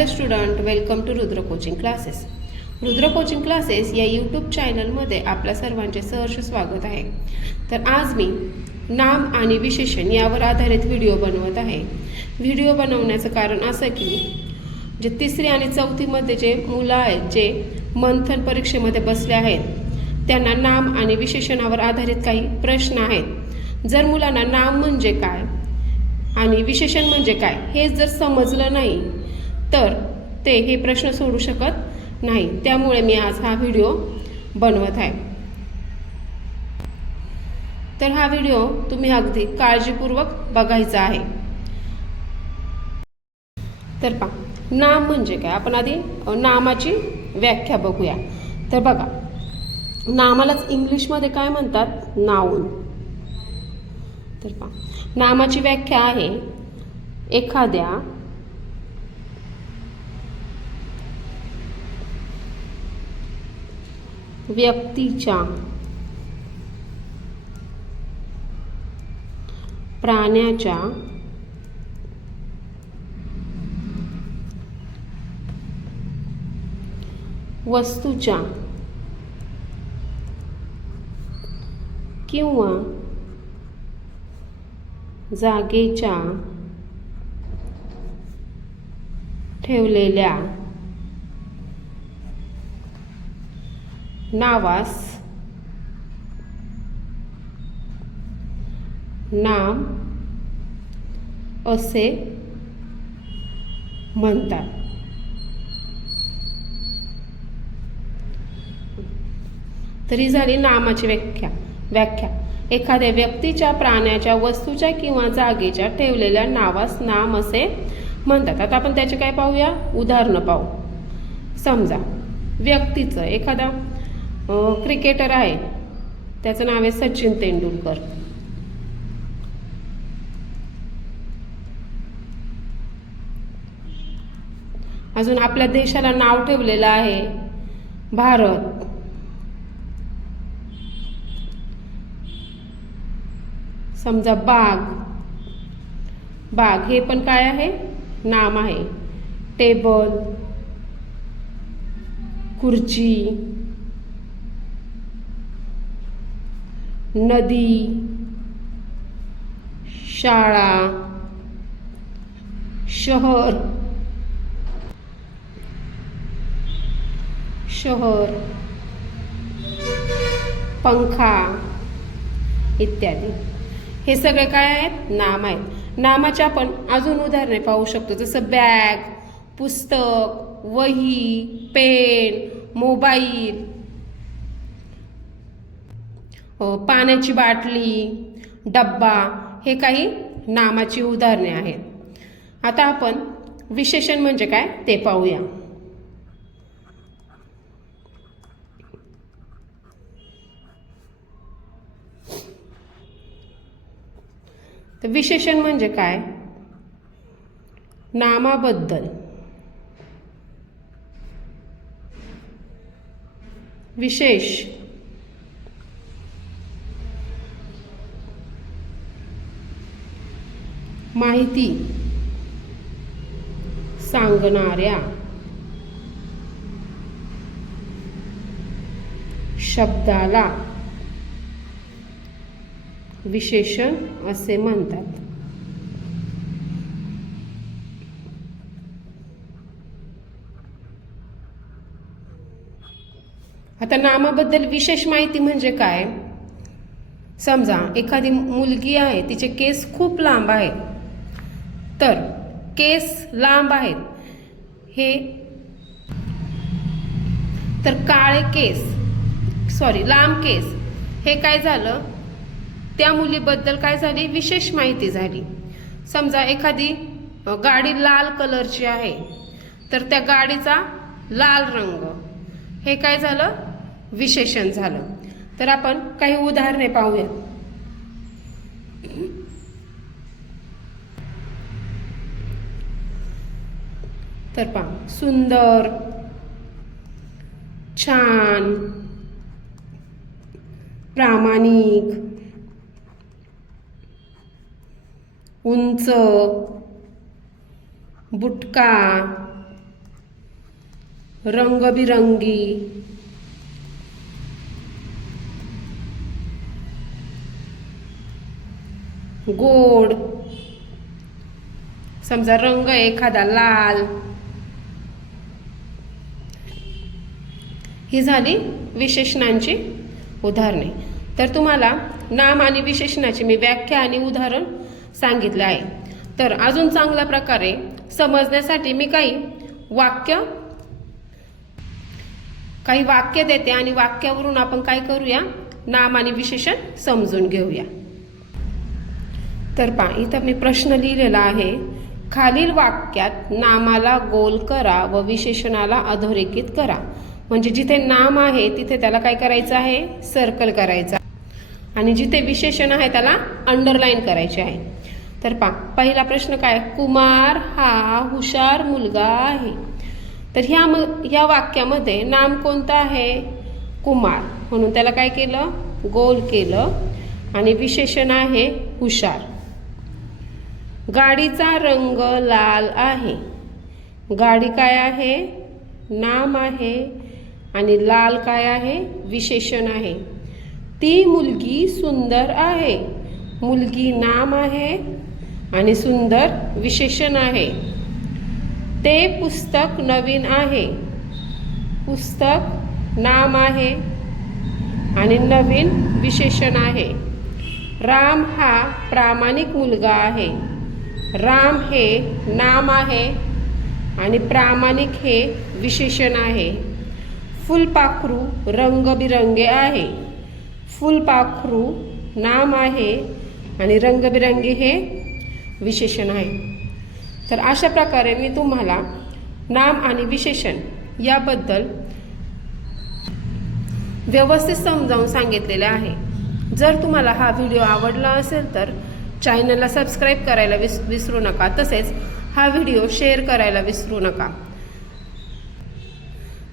Hello student welcome to Rudra coaching classes Rudra coaching classes या YouTube चॅनलमध्ये आपल्या सर्वांचे सहर्ष स्वागत आहे. तर आज मी नाम आणि विशेषण यावर आधारित व्हिडिओ बनवत आहे. व्हिडिओ बनवण्याचं कारण असं की जे तिसरी आणि चौथीमध्ये जे मुलं आहेत जे मंथन परीक्षेमध्ये बसले आहेत त्यांना नाम आणि विशेषणावर आधारित काही प्रश्न आहेत. जर मुलांना नाम म्हणजे काय आणि विशेषण म्हणजे काय हे जर समजलं नाही तर ते हे प्रश्न सोडू शकत नाही. त्यामुळे मी आज हा व्हिडिओ बनवत आहे. तर हा व्हिडिओ तुम्ही अगदी काळजीपूर्वक बघायचा आहे. तर पा नाम म्हणजे काय? आपण आधी नामाची व्याख्या बघूया. तर बघा नामालाच इंग्लिशमध्ये काय म्हणतात? नाऊन. तर पहा नामाची व्याख्या आहे एखाद्या व्यक्तीच्या प्राण्याच्या वस्तूच्या किंवा जागेच्या ठेवलेल्या नावास. नाम असे म्हणतात. तरी झाली नामाची व्याख्या. व्याख्या. एखाद्या व्यक्तीच्या प्राण्याच्या वस्तूच्या किंवा जागेच्या ठेवलेल्या नावास नाम असे म्हणतात. आता आपण त्याचे काय पाहूया? उदाहरणं पाहू. समजा व्यक्तीचं एखादा क्रिकेटर आहे. त्याचं नाव आहे सचिन तेंडुलकर. अजून आपल्या देशाला नाव ठेवलेलं आहे भारत. समजा बाग बाग हे पण काय आहे? नाम आहे. टेबल खुर्ची नदी शाळा शहर शहर पंखा इत्यादी. हे सगळे काय आहेत? नाम आहेत. नामाचे आपण अजून उदाहरणे पाहू शकतो. जसं बॅग पुस्तक वही पेन मोबाईल पाण्याची बाटली डब्बा हे काही नामाची उदाहरणे आहेत. आता आपण विशेषण म्हणजे काय ते पाहूया. तर विशेषण म्हणजे काय? नामाबद्दल. विशेष. माहिती सांगणाऱ्या शब्दाला विशेषण असे म्हणतात. आता नामाबद्दल विशेष माहिती म्हणजे काय? समजा एखादी मुलगी आहे तिचे केस खूप लांब आहेत. तर केस लांब आहेत. हे तर काळे केस सॉरी लांब केस. हे काय झालं? त्या मुलीबद्दल काय झाली? विशेष माहिती झाली. समजा एखादी गाडी लाल कलरची आहे तर त्या गाडीचा लाल रंग. हे काय झालं? विशेषण झालं. तर आपण काही उदाहरणे पाहूया तर पहा सुंदर छान प्रामाणिक उंच बुटका रंगबिरंगी गोड समजा रंग एखादा लाल ही झाली विशेषणांची उदाहरणे. तर तुम्हाला नाम आणि विशेषणाची मी व्याख्या आणि उदाहरण सांगितले आहे. तर अजून चांगल्या प्रकारे समजण्यासाठी मी काही वाक्य काही वाक्य देते आणि वाक्यावरून आपण काय करूया? नाम आणि विशेषण समजून घेऊया. तर पा इथं मी प्रश्न लिहिलेला आहे. खालील वाक्यात नामाला गोल करा व विशेषणाला अधोरेखित करा. म्हणजे जिथे नाम आहे तिथे त्याला काय करायचं आहे? सर्कल करायचं आणि जिथे विशेषण आहे त्याला अंडरलाईन करायचे आहे. तर पा पहिला प्रश्न काय? कुमार हा हुशार मुलगा आहे. तर ह्या म ह्या वाक्यामध्ये नाम कोणतं आहे? कुमार. म्हणून त्याला काय केलं? गोल केलं. आणि विशेषण आहे हुशार. गाडीचा रंग लाल आहे. गाडी काय आहे? नाम आहे. आणि लाल काय आहे? विशेषण आहे. ती मुलगी सुंदर आहे. मुलगी नाम आहे आणि सुंदर विशेषण आहे. ते पुस्तक नवीन आहे. पुस्तक नाम आहे आणि नवीन विशेषण आहे. राम हा प्रामाणिक मुलगा आहे. राम हे नाम आहे आणि प्रामाणिक हे विशेषण आहे. फुलपाखरू रंगबिरंगे आहे. फुलपाखरू नाम आहे आणि रंगबिरंगी हे विशेषण आहे. तर अशा प्रकारे मी तुम्हाला नाम आणि विशेषण याबद्दल व्यवस्थित समजावून सांगितलेले आहे. जर तुम्हाला हा व्हिडिओ आवडला असेल तर चॅनलला सबस्क्राईब करायला विस विसरू नका. तसेच हा व्हिडिओ शेअर करायला विसरू नका.